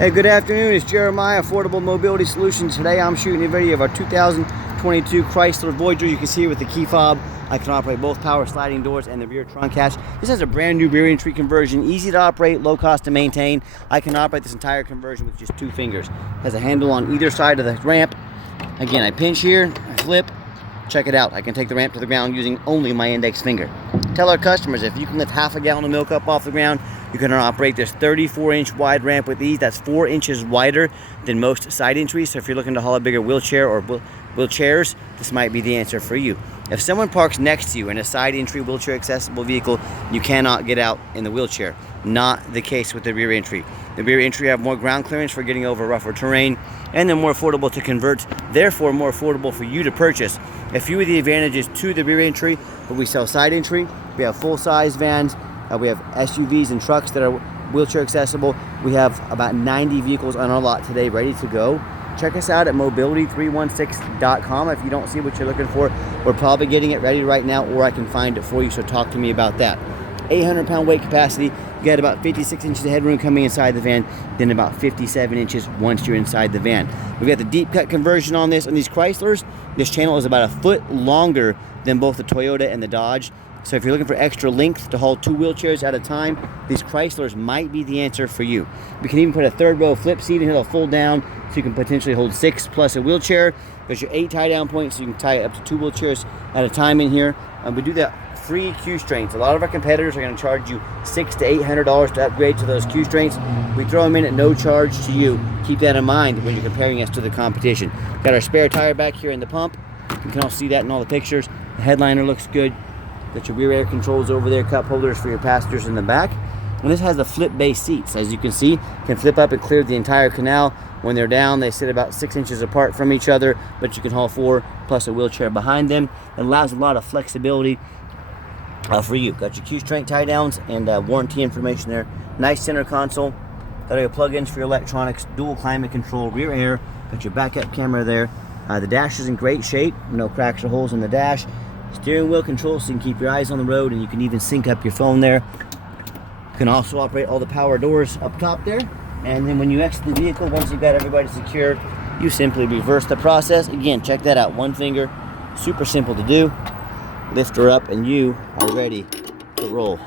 Hey, good afternoon. It's Jeremiah, Affordable Mobility Solutions. Today I'm shooting a video of our 2022 Chrysler Voyager. You can see it with the key fob. I can operate both power sliding doors and the rear trunk hatch. This has a brand new rear entry conversion, easy to operate, low cost to maintain. I can operate this entire conversion with just 2 fingers. It has a handle on either side of the ramp. Again, I pinch here, I flip. Check it out. I can take the ramp to the ground using only my index finger. Tell our customers if you can lift half a gallon of milk up off the ground, you can operate this 34-inch wide ramp with ease. That's 4 inches wider than most side entries. So if you're looking to haul a bigger wheelchair or wheelchairs, this might be the answer for you. If someone parks next to you in a side entry wheelchair accessible vehicle, you cannot get out in the wheelchair. Not the case with the rear entry. The rear entry have more ground clearance for getting over rougher terrain, and they're more affordable to convert, therefore more affordable for you to purchase. A few of the advantages to the rear entry, but we sell side entry, we have full-size vans, we have SUVs and trucks that are wheelchair accessible. We have about 90 vehicles on our lot today ready to go. Check us out at mobility316.com. If you don't see what you're looking for, we're probably getting it ready right now, or I can find it for you, so talk to me about that. 800-pound weight capacity. You got about 56 inches of headroom coming inside the van, then about 57 inches once you're inside the van. We've got the deep cut conversion on this. On these Chryslers, this channel is about 1 foot longer than both the Toyota and the Dodge. So if you're looking for extra length to haul 2 wheelchairs at a time, these Chryslers might be the answer for you. We can even put a third row flip seat and it'll fold down, so you can potentially hold 6 plus a wheelchair. There's your 8 tie down points, so you can tie up to 2 wheelchairs at a time in here. We do that free Q strains. A lot of our competitors are going to charge you $600 to $800 to upgrade to those Q strains. We throw them in at no charge to you. Keep that in mind when you're comparing us to the competition. Got our spare tire back here in the pump. You can all see that in all the pictures. The headliner looks good. Got your rear air controls over there, cup holders for your passengers in the back. And this has the flip base seats. As you can see, can flip up and clear the entire canal. When they're down, they sit about 6 inches apart from each other, but you can haul 4 plus a wheelchair behind them. It allows a lot of flexibility for you. Got your Q strength tie downs and warranty information there. Nice center console. Got your plug-ins for your electronics, dual climate control, rear air. Got your backup camera there. The dash is in great shape. No cracks or holes in the dash. Steering wheel control, so you can keep your eyes on the road, and you can even sync up your phone there. You can also operate all the power doors up top there. And then when you exit the vehicle, once you've got everybody secure, you simply reverse the process. Again, check that out. 1 finger, super simple to do. Lift her up and you are ready to roll.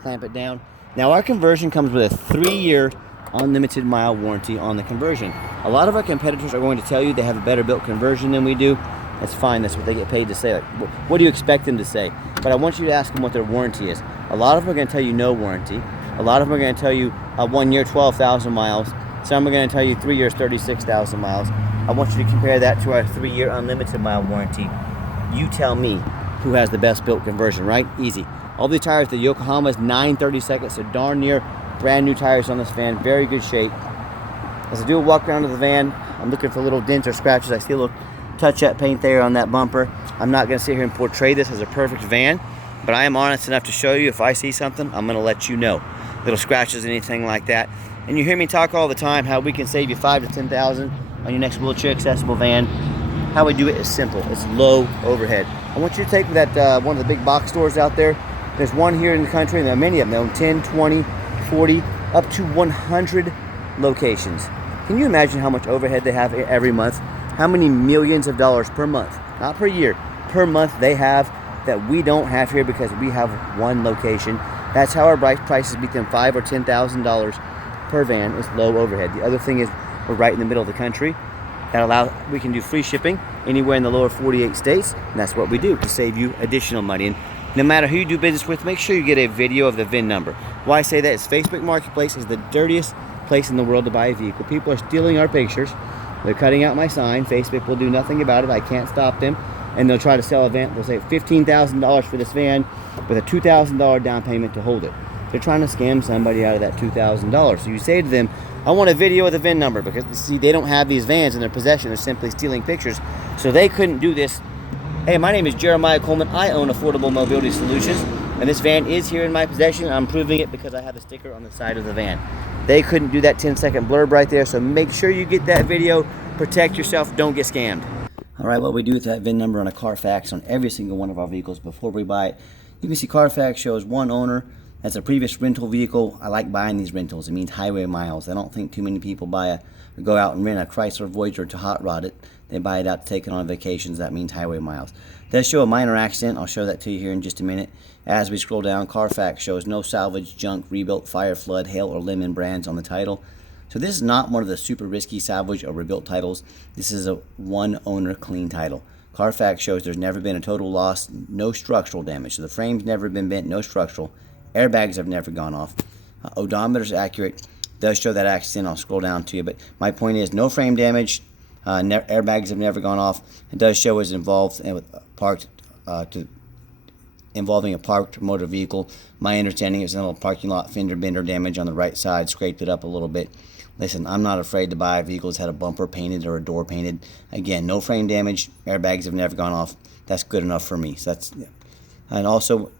Clamp it down. Now our conversion comes with a 3-year unlimited mile warranty on the conversion. A lot of our competitors are going to tell you they have a better built conversion than we do. That's fine, that's what they get paid to say. Like, what do you expect them to say? But I want you to ask them what their warranty is. A lot of them are going to tell you no warranty. A lot of them are going to tell you 1 year, 12,000 miles. Some are going to tell you 3 years, 36,000 miles. I want you to compare that to our 3-year unlimited mile warranty. You tell me who has the best built conversion, right? Easy. All the tires, the Yokohama's 932, so darn near brand new tires on this van. Very good shape. As I do a walk around of the van, I'm looking for little dents or scratches. I see a little touch-up paint there on that bumper. I'm not going to sit here and portray this as a perfect van, but I am honest enough to show you if I see something, I'm going to let you know. Little scratches, anything like that. And you hear me talk all the time how we can save you $5,000 to $10,000 on your next wheelchair accessible van. How we do it is simple. It's low overhead. I want you to take that one of the big box stores out there. There's one here in the country, and there are many of them, 10, 20, 40, up to 100 locations. Can you imagine how much overhead they have every month? How many millions of dollars per month, not per year, per month they have that we don't have here because we have one location. That's how our prices beat them $5,000 or $10,000 per van is low overhead. The other thing is we're right in the middle of the country. We can do free shipping anywhere in the lower 48 states, and that's what we do to save you additional money. And no matter who you do business with, make sure you get a video of the VIN number. Why I say that is Facebook Marketplace is the dirtiest place in the world to buy a vehicle. People are stealing our pictures. They're cutting out my sign. Facebook will do nothing about it. I can't stop them. And they'll try to sell a van. They'll say $15,000 for this van with a $2,000 down payment to hold it. They're trying to scam somebody out of that $2,000. So you say to them, I want a video of the VIN number, because see, they don't have these vans in their possession. They're simply stealing pictures. So they couldn't do this. Hey, my name is Jeremiah Coleman. I own Affordable Mobility Solutions. And this van is here in my possession. I'm proving it because I have a sticker on the side of the van. They couldn't do that 10-second blurb right there, so make sure you get that video. Protect yourself. Don't get scammed. All right, what we do with that VIN number on a Carfax on every single one of our vehicles before we buy it, you can see Carfax shows one owner, As a previous rental vehicle, I like buying these rentals. It means highway miles. I don't think too many people go out and rent a Chrysler Voyager to hot rod it. They buy it out to take it on vacations. That means highway miles. It does show a minor accident. I'll show that to you here in just a minute. As we scroll down, Carfax shows no salvage, junk, rebuilt, fire, flood, hail, or lemon brands on the title. So this is not one of the super risky salvage or rebuilt titles. This is a one owner clean title. Carfax shows there's never been a total loss, no structural damage. So the frame's never been bent, no structural. Airbags have never gone off. Odometer's accurate. Does show that accident. I'll scroll down to you. But my point is no frame damage. Airbags have never gone off. It does show it's involved with involving a parked motor vehicle. My understanding is a little parking lot fender bender damage on the right side. Scraped it up a little bit. Listen, I'm not afraid to buy a vehicle that's had a bumper painted or a door painted. Again, no frame damage. Airbags have never gone off. That's good enough for me. So that's, and also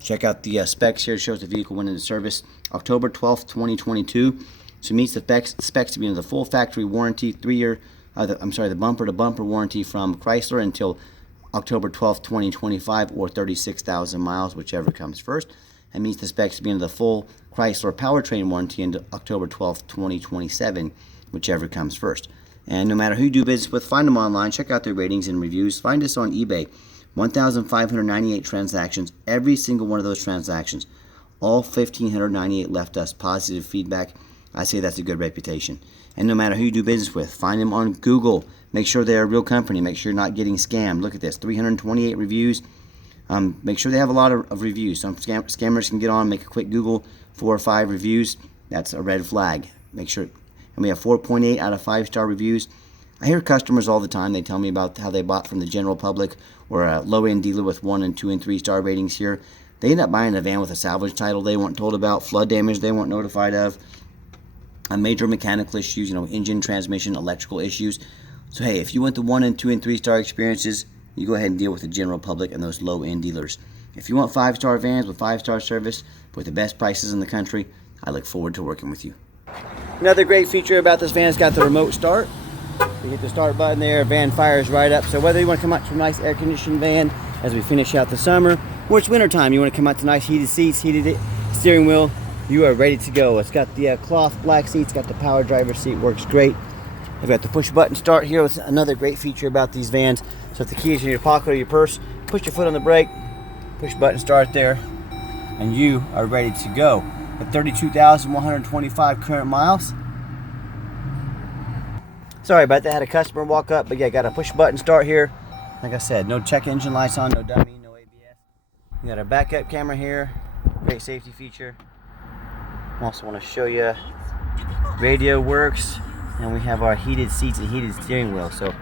check out the specs here. It shows the vehicle went into service October 12th, 2022. So it meets the specs to be in the full factory warranty, 3-year, the bumper-to-bumper warranty from Chrysler until October 12th, 2025, or 36,000 miles, whichever comes first. And meets the specs to be in the full Chrysler powertrain warranty into October 12th, 2027, whichever comes first. And no matter who you do business with, find them online, check out their ratings and reviews. Find us on eBay. 1,598 transactions. Every single one of those transactions, all 1,598 left us positive feedback. I say that's a good reputation. And no matter who you do business with, find them on Google. Make sure they're a real company. Make sure you're not getting scammed. Look at this, 328 reviews. Make sure they have a lot of reviews. Some scammers can get on, make a quick Google, 4 or 5 reviews. That's a red flag. Make sure. And we have 4.8 out of 5-star reviews. I hear customers all the time. They tell me about how they bought from the general public or a low-end dealer with 1 and 2 and 3-star ratings here. They end up buying a van with a salvage title they weren't told about, flood damage they weren't notified of, major mechanical issues, engine, transmission, electrical issues. So hey, if you want the 1 and 2 and 3-star experiences, you go ahead and deal with the general public and those low-end dealers. If you want 5-star vans with 5-star service with the best prices in the country, I look forward to working with you. Another great feature about this van is got the remote start. You hit the start button there, van fires right up. So whether you want to come out to a nice air-conditioned van as we finish out the summer, or it's wintertime, you want to come out to nice heated seats, heated steering wheel, you are ready to go. It's got the cloth black seats, got the power driver seat, works great. I've got the push button start here. With another great feature about these vans. So if the key is in your pocket or your purse, push your foot on the brake, push button start there, and you are ready to go. At 32,125 current miles. Sorry about that, I had a customer walk up, but yeah, got a push button start here. Like I said, no check engine lights on, no dummy, no ABS. You got our backup camera here, great safety feature. Also want to show you radio works, and we have our heated seats and heated steering wheel. So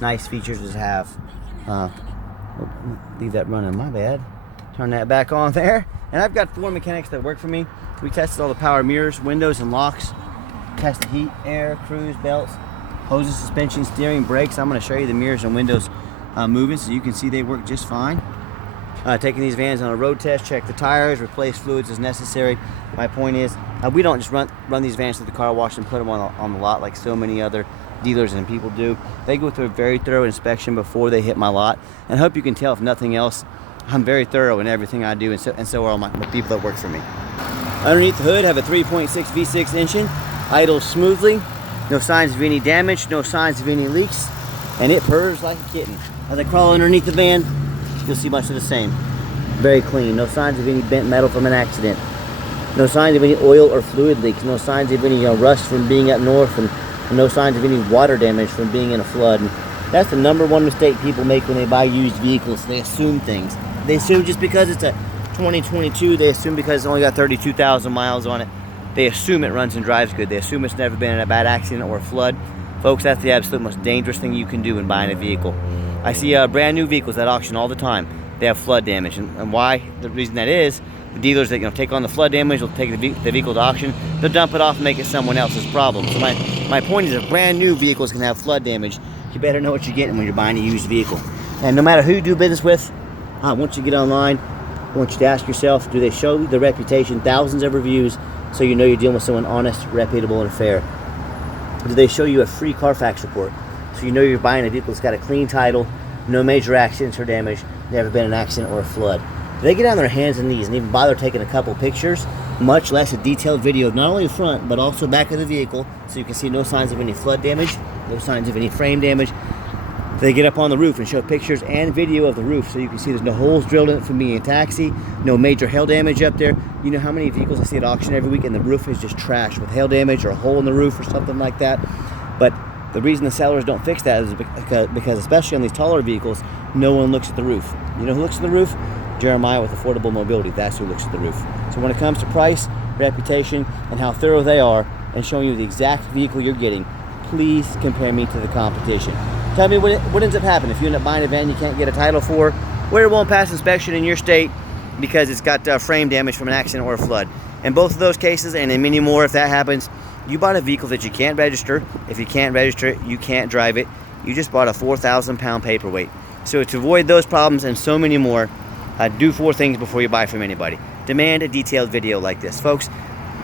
nice features to have. Leave that running, my bad. Turn that back on there. And I've got 4 mechanics that work for me. We tested all the power mirrors, windows, and locks. Tested heat, air, cruise, belts, hoses, suspension, steering, brakes. I'm going to show you the mirrors and windows moving so you can see they work just fine. Taking these vans on a road test, check the tires, replace fluids as necessary. My point is, we don't just run these vans through the car wash and put them on the lot like so many other dealers and people do. They go through a very thorough inspection before they hit my lot. And I hope you can tell, if nothing else, I'm very thorough in everything I do, and so are all my people that work for me. Underneath the hood, have a 3.6 V6 engine, idles smoothly, no signs of any damage, no signs of any leaks, and it purrs like a kitten. As I crawl underneath the van, you'll see much of the same. Very clean, no signs of any bent metal from an accident, no signs of any oil or fluid leaks, no signs of any rust from being up north, and no signs of any water damage from being in a flood. And that's the #1 mistake people make when they buy used vehicles. They assume things. They assume just because it's a 2022, they assume because it's only got 32,000 miles on it, they assume it runs and drives good. They assume it's never been in a bad accident or a flood. Folks, that's the absolute most dangerous thing you can do in buying a vehicle. I see brand new vehicles at auction all the time. They have flood damage, and why? The reason that is, the dealers that take on the flood damage will take the vehicle to auction. They'll dump it off and make it someone else's problem. So my point is, if brand new vehicles can have flood damage, you better know what you're getting when you're buying a used vehicle. And no matter who you do business with, once you get online, I want you to ask yourself, do they show the reputation, thousands of reviews, so you know you're dealing with someone honest, reputable, and fair? Do they show you a free Carfax report, so you know you're buying a vehicle that's got a clean title, no major accidents or damage, never been an accident or a flood? They get on their hands and knees and even bother taking a couple pictures, much less a detailed video of not only the front, but also back of the vehicle, so you can see no signs of any flood damage, no signs of any frame damage. They get up on the roof and show pictures and video of the roof, so you can see there's no holes drilled in it from being a taxi, no major hail damage up there. You know how many vehicles I see at auction every week and the roof is just trash with hail damage or a hole in the roof or something like that. But the reason the sellers don't fix that is because especially on these taller vehicles, no one looks at the roof. You know who looks at the roof? Jeremiah with Affordable Mobility. That's who looks at the roof. So when it comes to price, reputation, and how thorough they are, and showing you the exact vehicle you're getting, please compare me to the competition. Tell me what ends up happening if you end up buying a van you can't get a title for, where it won't pass inspection in your state because it's got frame damage from an accident or a flood. In both of those cases, and in many more if that happens, you bought a vehicle that you can't register. If you can't register it, you can't drive it. You just bought a 4,000 pound paperweight. So to avoid those problems and so many more, do 4 things before you buy from anybody. Demand a detailed video like this. Folks,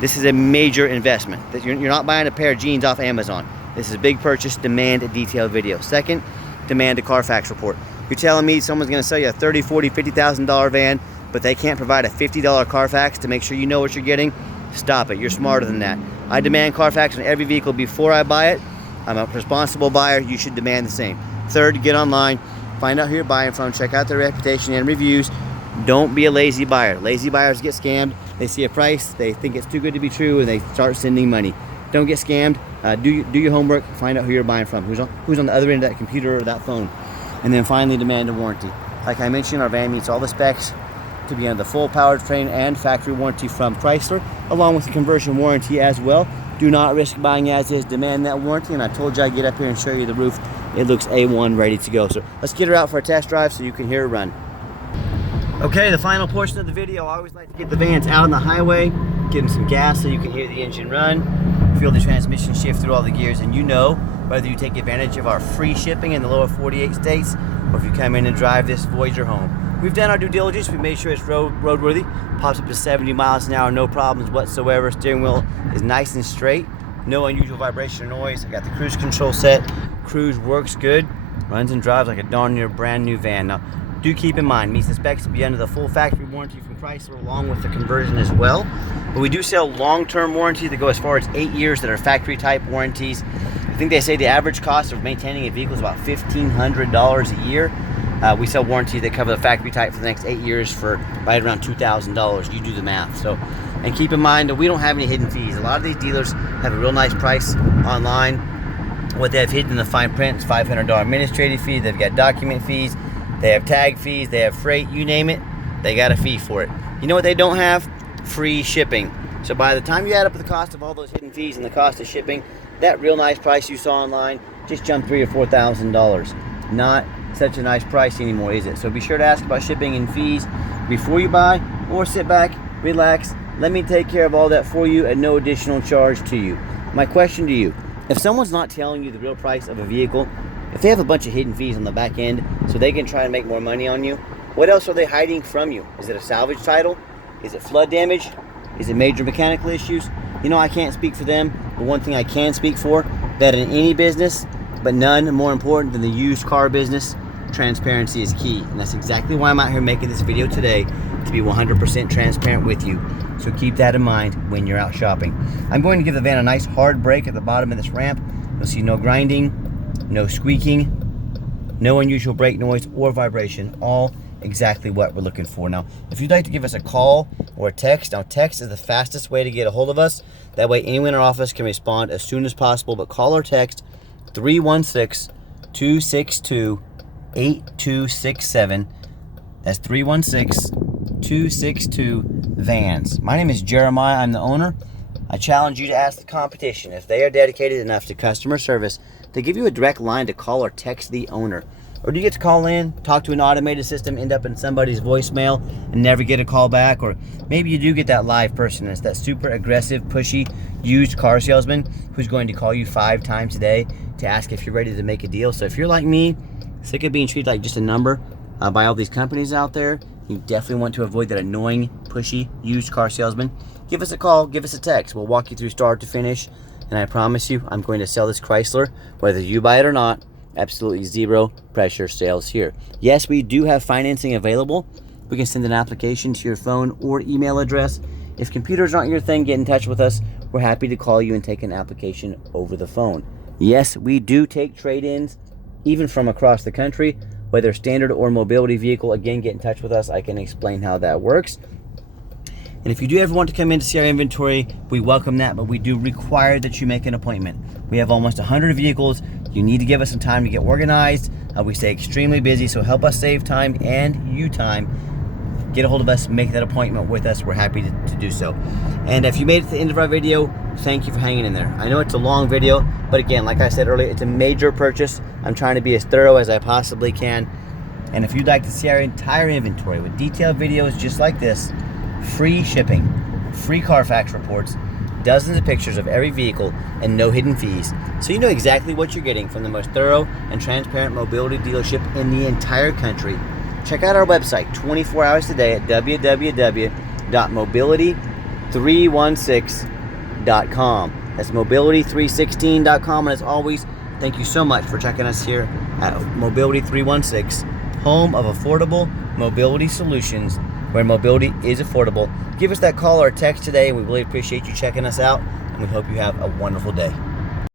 this is a major investment. You're not buying a pair of jeans off Amazon. This is a big purchase. Demand a detailed video. Second, demand a Carfax report. You're telling me someone's going to sell you a $30,000, $40,000, $50,000 van, but they can't provide a $50 Carfax to make sure you know what you're getting? Stop it. You're smarter than that. I demand Carfax on every vehicle before I buy it. I'm a responsible buyer. You should demand the same. Third, get online. Find out who you're buying from. Check out their reputation and reviews. Don't be a lazy buyer. Lazy buyers get scammed. They see a price, they think it's too good to be true, and they start sending money. Don't get scammed. Do your homework. Find out who you're buying from. Who's on the other end of that computer or that phone. And then finally, demand a warranty. Like I mentioned, our van meets all the specs to be under the full powertrain and factory warranty from Chrysler, along with the conversion warranty as well. Do not risk buying as is. Demand that warranty. And I told you I'd get up here and show you the roof. It looks A1, ready to go. So let's get her out for a test drive so you can hear her run. Okay, the final portion of the video, I always like to get the vans out on the highway, give them some gas so you can hear the engine run, feel the transmission shift through all the gears, and you know whether you take advantage of our free shipping in the lower 48 states or if you come in and drive this Voyager home. We've done our due diligence. We've made sure it's roadworthy, pops up to 70 miles an hour, no problems whatsoever. Steering wheel is nice and straight, no unusual vibration or noise. I got the cruise control set. Cruise works good, runs and drives like a darn near brand new van. Now, do keep in mind, meets the specs to be under the full factory warranty from Chrysler along with the conversion as well. But we do sell long-term warranties that go as far as 8 years that are factory type warranties. I think they say the average cost of maintaining a vehicle is about $1,500 a year. We sell warranties that cover the factory type for the next 8 years for right around $2,000. You do the math. So, and keep in mind that we don't have any hidden fees. A lot of these dealers have a real nice price online. What they have hidden in the fine print is $500 administrative fee. They've got document fees. They have tag fees, they have freight, you name it, they got a fee for it. You know what they don't have? Free shipping. So by the time you add up the cost of all those hidden fees and the cost of shipping, that real nice price you saw online just jumped $3,000 or $4,000. Not such a nice price anymore, is it? So be sure to ask about shipping and fees before you buy, or sit back, relax, let me take care of all that for you at no additional charge to you. My question to you, if someone's not telling you the real price of a vehicle, if they have a bunch of hidden fees on the back end so they can try and make more money on you, what else are they hiding from you? Is it a salvage title? Is it flood damage? Is it major mechanical issues? You know, I can't speak for them, but one thing I can speak for, that in any business, but none more important than the used car business, transparency is key. And that's exactly why I'm out here making this video today, to be 100% transparent with you. So keep that in mind when you're out shopping. I'm going to give the van a nice hard brake at the bottom of this ramp. You'll see no grinding, no squeaking, no unusual brake noise or vibration, all exactly what we're looking for. Now, if you'd like to give us a call or a text, now text is the fastest way to get a hold of us. That way anyone in our office can respond as soon as possible, but call or text 316-262-8267. That's 316-262-VANS. My name is Jeremiah, I'm the owner. I challenge you to ask the competition if they are dedicated enough to customer service to give you a direct line to call or text the owner. Or do you get to call in, talk to an automated system, end up in somebody's voicemail and never get a call back? Or maybe you do get that live person. It's that super aggressive, pushy, used car salesman who's going to call you 5 times a day to ask if you're ready to make a deal. So if you're like me, sick of being treated like just a number by all these companies out there, you definitely want to avoid that annoying, pushy, used car salesman. Give us a call, give us a text. We'll walk you through start to finish. And I promise you, I'm going to sell this Chrysler, whether you buy it or not. Absolutely zero pressure sales here. Yes, we do have financing available. We can send an application to your phone or email address. If computers aren't your thing, get in touch with us. We're happy to call you and take an application over the phone. Yes, we do take trade-ins, even from across the country, whether standard or mobility vehicle. Again, get in touch with us. I can explain how that works. And if you do ever want to come in to see our inventory, we welcome that, but we do require that you make an appointment. We have almost 100 vehicles. You need to give us some time to get organized. We stay extremely busy, so help us save time and you time. Get a hold of us, make that appointment with us. We're happy to do so. And if you made it to the end of our video, thank you for hanging in there. I know it's a long video, but again, like I said earlier, it's a major purchase. I'm trying to be as thorough as I possibly can. And if you'd like to see our entire inventory with detailed videos just like this, free shipping, free Carfax reports, dozens of pictures of every vehicle, and no hidden fees, so you know exactly what you're getting from the most thorough and transparent mobility dealership in the entire country, check out our website 24 hours a day at www.mobility316.com. That's mobility316.com. And as always, thank you so much for checking us here at Mobility 316, home of affordable mobility solutions, where mobility is affordable. Give us that call or text today, and we really appreciate you checking us out, and we hope you have a wonderful day.